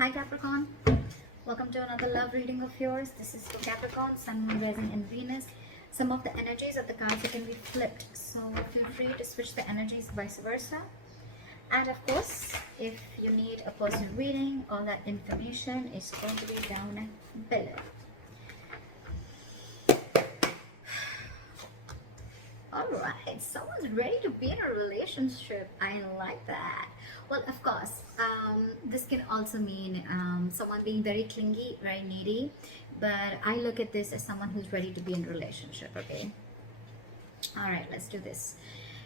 Hi Capricorn, welcome to another love reading of yours. This is for Capricorn, Sun, Moon, Rising and Venus. Some of the energies of the cards can be flipped, so feel free to switch the energies vice versa. And of course, if you need a personal reading, all that information is going to be down below. Alright, someone's ready to be in a relationship. I like that. Well, of course, this can also mean someone being very clingy, very needy. But I look at this as someone who's ready to be in a relationship, okay? Alright, let's do this.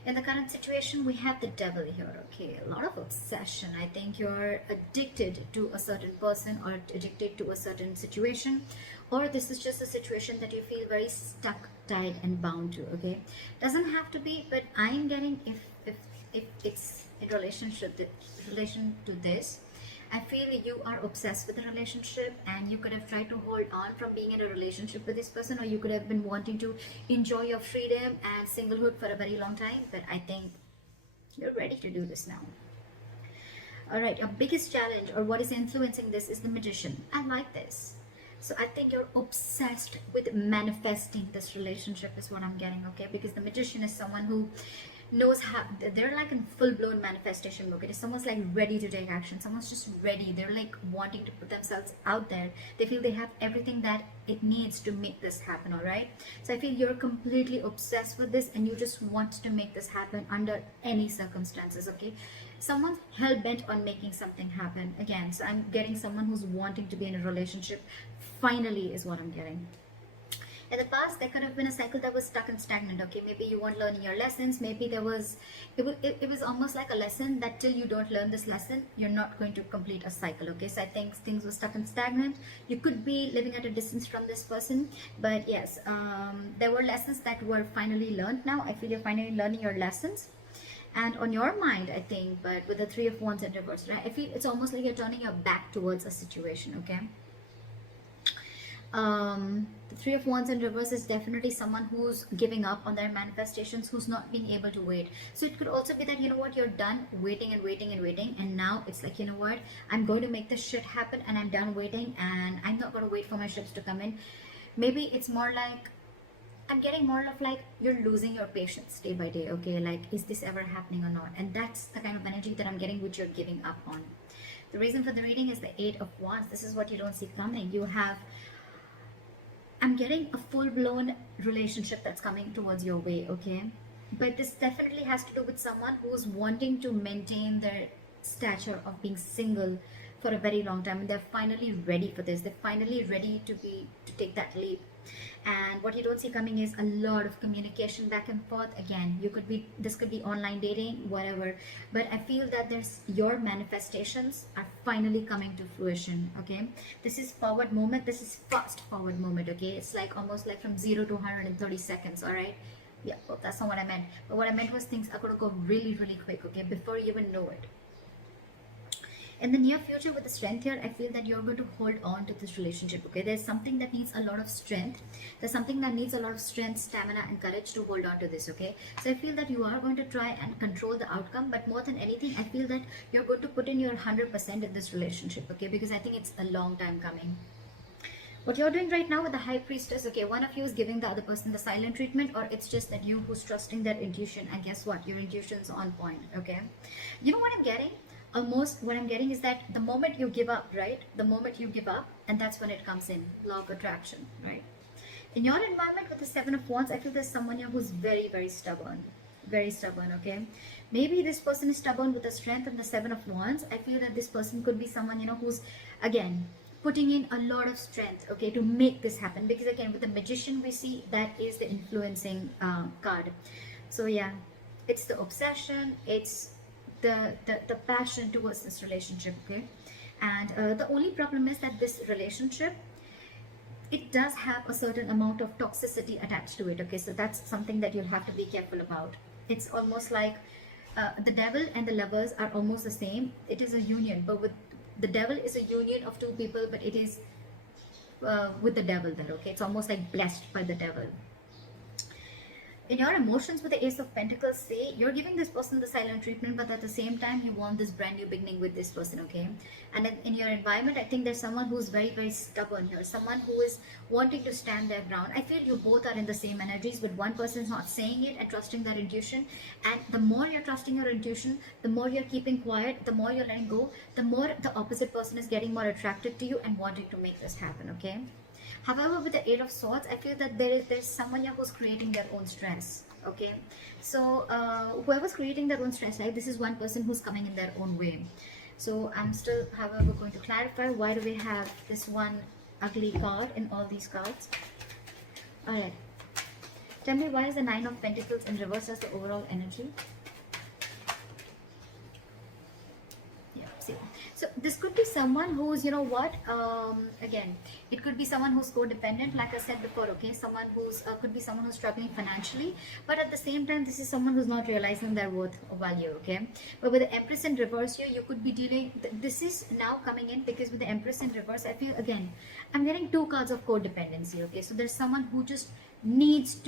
In the current situation, we have the devil here, okay? A lot of obsession. I think you're addicted to a certain person or addicted to a certain situation, or this is just a situation that you feel very stuck, tied and bound to, okay? Doesn't have to be, but I'm getting if it's in relation to this, I feel you are obsessed with the relationship and you could have tried to hold on from being in a relationship with this person, or you could have been wanting to enjoy your freedom and singlehood for a very long time, but I think you're ready to do this now. Alright, your biggest challenge or what is influencing this is the Magician. I like this. So I think you're obsessed with manifesting this relationship is what I'm getting, okay? Because the Magician is someone who knows how, they're like in full-blown manifestation mode. It is someone's like ready to take action. Someone's just ready. They're like wanting to put themselves out there. They feel they have everything that it needs to make this happen, all right? So I feel you're completely obsessed with this and you just want to make this happen under any circumstances, okay? Someone's hell-bent on making something happen again. So I'm getting someone who's wanting to be in a relationship finally is what I'm getting. In the past, there could have been a cycle that was stuck and stagnant, okay? Maybe you weren't learning your lessons. Maybe there was, it was almost like a lesson that till you don't learn this lesson, you're not going to complete a cycle, okay? So I think things were stuck and stagnant. You could be living at a distance from this person, but yes, there were lessons that were finally learned now. I feel you're finally learning your lessons. And on your mind, I think, but with the Three of Wands in reverse, right? I feel it's almost like you're turning your back towards a situation, okay? The Three of Wands in reverse is definitely someone who's giving up on their manifestations, who's not being able to wait. So it could also be that, you know what, you're done waiting and waiting and waiting, and now it's like, you know what, I'm going to make this shit happen and I'm done waiting and I'm not going to wait for my ships to come in. Maybe it's more like, I'm getting more of like you're losing your patience day by day, okay? Like, is this ever happening or not? And that's the kind of energy that I'm getting, which you're giving up on. The reason for the reading is the Eight of Wands. This is what you don't see coming. You have, I'm getting a full-blown relationship that's coming towards your way, okay? But this definitely has to do with someone who's wanting to maintain their stature of being single for a very long time, and they're finally ready for this. They're finally ready to take that leap. And what you don't see coming is a lot of communication back and forth. Again, this could be online dating, whatever, but I feel that your manifestations are finally coming to fruition, okay? This is forward moment. This is fast forward moment, okay? It's like almost like from 0 to 130 seconds, all right? Yeah, well, that's not what I meant, but what I meant was things are going to go really, really quick, okay, before you even know it. In the near future, with the Strength here, I feel that you're going to hold on to this relationship, okay? There's something that needs a lot of strength. There's something that needs a lot of strength, stamina and courage to hold on to this, okay? So I feel that you are going to try and control the outcome, but more than anything, I feel that you're going to put in your 100% in this relationship, okay? Because I think it's a long time coming. What you're doing right now with the High Priestess, okay, one of you is giving the other person the silent treatment, or it's just that you who's trusting their intuition, and guess what? Your intuition's on point, okay? You know what I'm getting? Almost what I'm getting is that the moment you give up, right? The moment you give up, and that's when it comes in, law of attraction, right? In your environment with the Seven of Wands, I feel there's someone here who's very, very stubborn, okay? Maybe this person is stubborn with the Strength and the Seven of Wands. I feel that this person could be someone, you know, who's, again, putting in a lot of strength, okay, to make this happen. Because again, with the Magician, we see that is the influencing card. So yeah, it's the obsession, it's the passion towards this relationship, okay? And the only problem is that this relationship, it does have a certain amount of toxicity attached to it, okay? So that's something that you'll have to be careful about. It's almost like the Devil and the Lovers are almost the same. It is a union, but with the Devil is a union of two people, but it is with the Devil there, okay? It's almost like blessed by the Devil. In your emotions with the Ace of Pentacles, say you're giving this person the silent treatment, but at the same time you want this brand new beginning with this person, okay? And in your environment, I think there's someone who's very, very stubborn here, someone who is wanting to stand their ground. I feel you both are in the same energies, but one person's not saying it and trusting their intuition. And the more you're trusting your intuition, the more you're keeping quiet, the more you're letting go, the more the opposite person is getting more attracted to you and wanting to make this happen, okay? However, with the Eight of Swords, I feel that there's someone here who's creating their own stress. Okay, so whoever's creating their own stress, right? This is one person who's coming in their own way. So I'm still, however, going to clarify why do we have this one ugly card in all these cards. All right, tell me why is the Nine of Pentacles in reverse as the overall energy? So this could be someone who's, you know what, again, it could be someone who's codependent, like I said before, okay? Someone who's, could be someone who's struggling financially, but at the same time, this is someone who's not realizing their worth or value, okay? But with the Empress in reverse here, you could be dealing, this is now coming in because with the Empress in reverse, I feel, again, I'm getting two cards of codependency, okay? So there's someone who just needs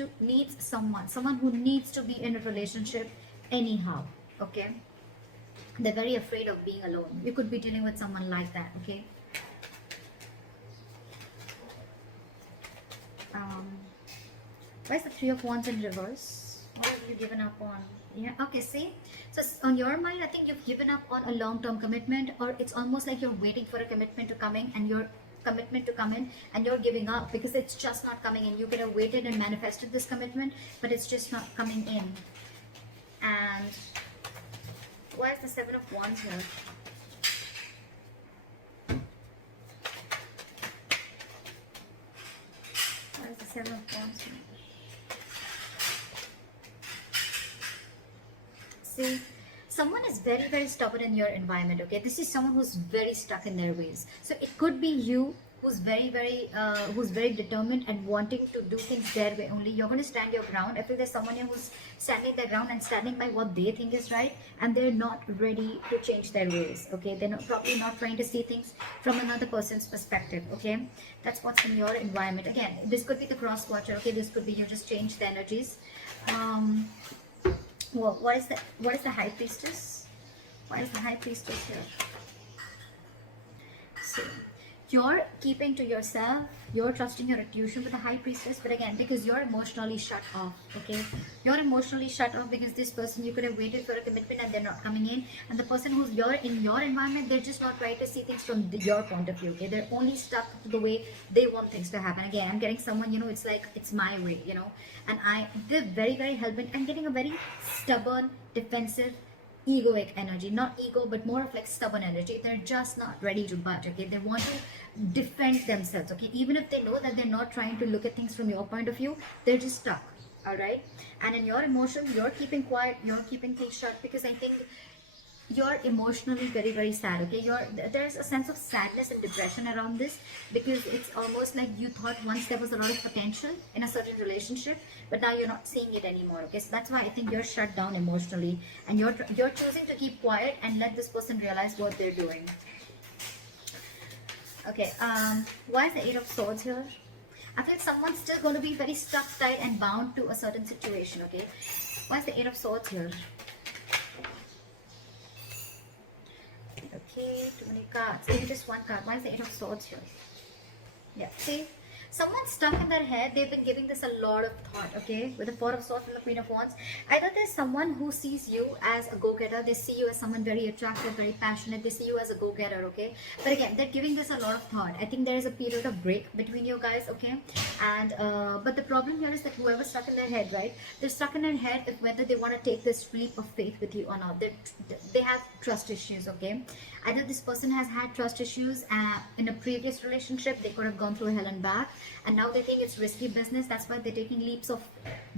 someone who needs to be in a relationship anyhow, okay? They're very afraid of being alone. You could be dealing with someone like that, okay? Why is the Three of Wands in reverse? What have you given up on? Yeah, okay, see? So on your mind, I think you've given up on a long-term commitment, or it's almost like you're waiting for a commitment to come in and you're giving up because it's just not coming in. You could have waited and manifested this commitment, but it's just not coming in. And why is the Seven of Wands here? Why is the Seven of Wands here? See, someone is very, very stubborn in your environment, okay? This is someone who's very stuck in their ways. So it could be you who's very, very determined and wanting to do things their way only. You're going to stand your ground. I feel there's someone here who's standing their ground and standing by what they think is right, and they're not ready to change their ways, okay? They're probably not trying to see things from another person's perspective, okay? That's what's in your environment. Again, this could be the cross watcher, okay? This could be you just change the energies. Well, what is the High Priestess? Why is the High Priestess here? So you're keeping to yourself, you're trusting your intuition with the High Priestess, but again, because you're emotionally shut off, okay? You're emotionally shut off because this person, you could have waited for a commitment and they're not coming in. And the person who's in your environment, they're just not trying to see things from your point of view, okay? They're only stuck to the way they want things to happen. Again, I'm getting someone, you know, it's like, it's my way, you know? And they're very, very hell-bent. I'm getting a very stubborn, defensive, egoic energy. Not ego, but more of like stubborn energy. They're just not ready to budge, okay? They want to defend themselves, okay? Even if they know that they're not trying to look at things from your point of view, they're just stuck, all right? And in your emotions, you're keeping quiet, you're keeping things shut because I think you're emotionally very, very sad, okay? There's a sense of sadness and depression around this because it's almost like you thought once there was a lot of potential in a certain relationship, but now you're not seeing it anymore, okay? So that's why I think you're shut down emotionally and you're choosing to keep quiet and let this person realize what they're doing. Okay, why is the Eight of Swords here? I feel someone's still going to be very stuck, tight and bound to a certain situation, okay? Why is the Eight of Swords here? Okay, too many cards. Maybe just one card. Why is the Eight of Swords here? Yeah, see? Someone's stuck in their head. They've been giving this a lot of thought, okay? With the Four of Swords and the Queen of Wands. Either there's someone who sees you as a go-getter. They see you as someone very attractive, very passionate. They see you as a go-getter, okay? But again, they're giving this a lot of thought. I think there is a period of break between you guys, okay? And, but the problem here is that whoever's stuck in their head, right? They're stuck in their head if whether they want to take this leap of faith with you or not. They have trust issues, okay? Either this person has had trust issues in a previous relationship. They could have gone through hell and back. And now they think it's risky business. That's why they're taking leaps of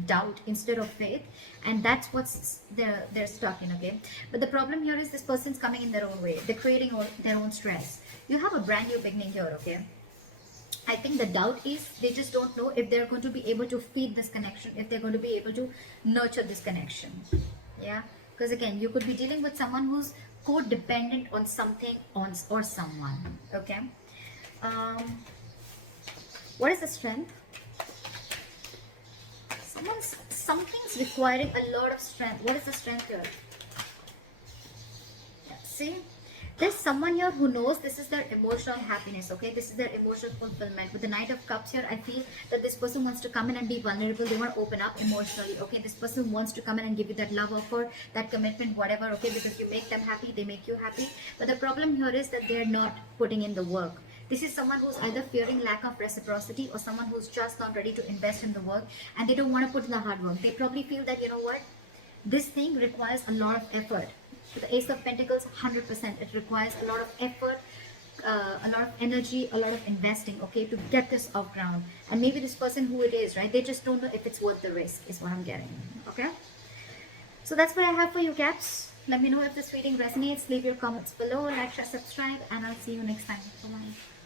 doubt instead of faith. And that's what's they're stuck in, okay? But the problem here is this person's coming in their own way. They're creating their own stress. You have a brand new beginning here, okay? I think the doubt is they just don't know if they're going to be able to feed this connection, if they're going to be able to nurture this connection. Yeah? Because again, you could be dealing with someone who's codependent on something or someone, okay? What is the Strength? Someone's something's requiring a lot of strength. What is the strength here? Yeah, see, there's someone here who knows this is their emotional happiness, okay? This is their emotional fulfillment. With the Knight of Cups here, I feel that this person wants to come in and be vulnerable. They want to open up emotionally, okay? This person wants to come in and give you that love offer, that commitment, whatever, okay? Because you make them happy, they make you happy. But the problem here is that they're not putting in the work. This is someone who's either fearing lack of reciprocity or someone who's just not ready to invest in the work and they don't want to put in the hard work. They probably feel that, you know what, this thing requires a lot of effort. So the Ace of Pentacles, 100%. It requires a lot of effort, a lot of energy, a lot of investing, okay, to get this off ground. And maybe this person who it is, right, they just don't know if it's worth the risk, is what I'm getting, okay? So that's what I have for you, Caps. Let me know if this reading resonates. Leave your comments below, like, share, subscribe, and I'll see you next time. Bye-bye.